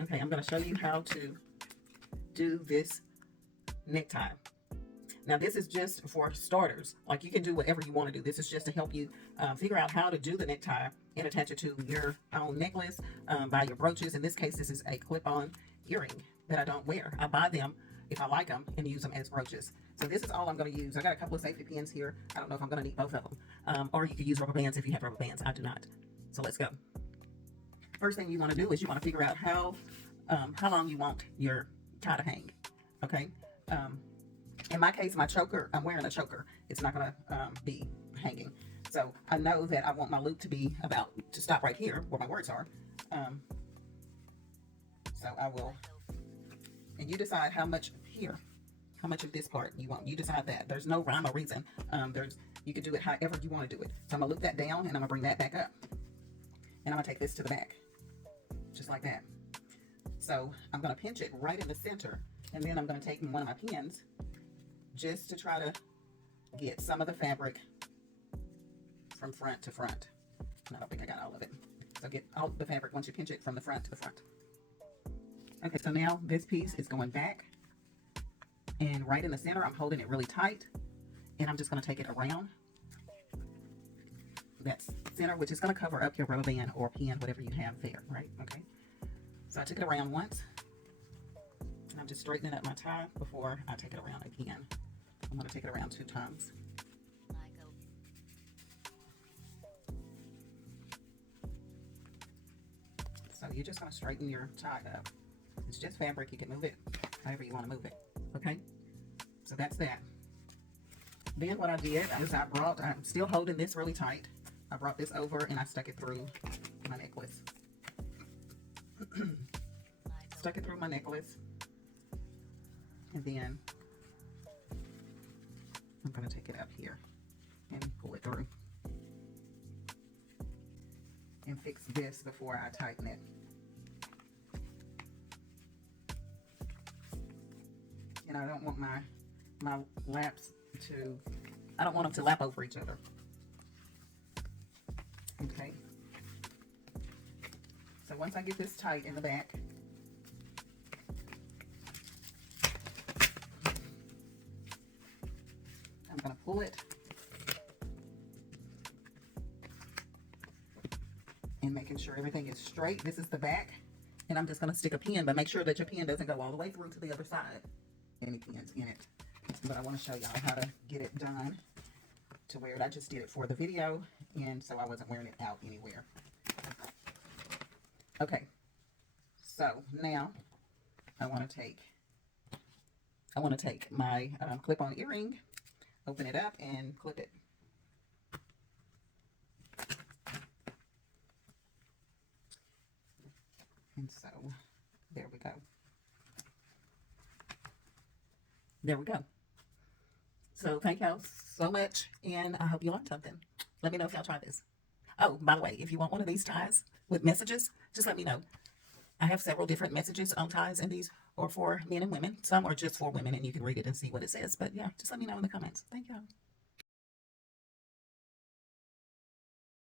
Okay, I'm going to show you how to do this necktie. Now, this is just for starters. Like, you can do whatever you want to do. This is just to help you figure out how to do the necktie and attach it to your own necklace by your brooches. In this case, this is a clip-on earring that I don't wear. I buy them if I like them and use them as brooches. So this is all I'm going to use. I got a couple of safety pins here. I don't know if I'm going to need both of them. Or you could use rubber bands if you have rubber bands. I do not. So let's go. First thing you want to do is you want to figure out how long you want your tie to hang. Okay. In my case, my choker, I'm wearing a choker. It's not going to be hanging. So I know that I want my loop to be to stop right here where my words are. So I will, and you decide how much here, how much of this part you want. You decide that. There's no rhyme or reason. You can do it however you want to do it. So I'm going to loop that down and I'm going to bring that back up. And I'm going to take this to the back, just like that. So I'm going to pinch it right in the center. And then I'm going to take one of my pins just to try to get some of the fabric from front to front. And I don't think I got all of it. So get all the fabric once you pinch it from the front to the front. Okay, so now this piece is going back. And right in the center, I'm holding it really tight. And I'm just going to take it around that center, which is going to cover up your rubber band or pin, whatever you have there, right? Okay. So I took it around once. And I'm just straightening up my tie before I take it around again. I'm going to take it around 2 times. So you're just going to straighten your tie up. It's just fabric. You can move it however you want to move it. Okay? So that's that. Then what I did is I'm still holding this really tight. I brought this over and I stuck it through my necklace. Stuck it through my necklace. And then I'm going to take it up here and pull it through. And fix this before I tighten it. And I don't want my laps I don't want them to lap over each other. Okay. So once I get this tight in the back, I'm going to pull it and making sure everything is straight. This is the back, and I'm just going to stick a pin, but make sure that your pin doesn't go all the way through to the other side. Any pins in it. But I want to show y'all how to get it done to where I just did it for the video, and so I wasn't wearing it out anywhere. Okay, so now I want to take my clip-on earring, open it up, and clip it. And so there we go. There we go. So thank y'all so much, and I hope you learned something. Let me know if y'all try this. Oh, by the way, if you want one of these ties with messages, just let me know. I have several different messages on ties, and these are for men and women. Some are just for women, and you can read it and see what it says. But yeah, just let me know in the comments. Thank y'all.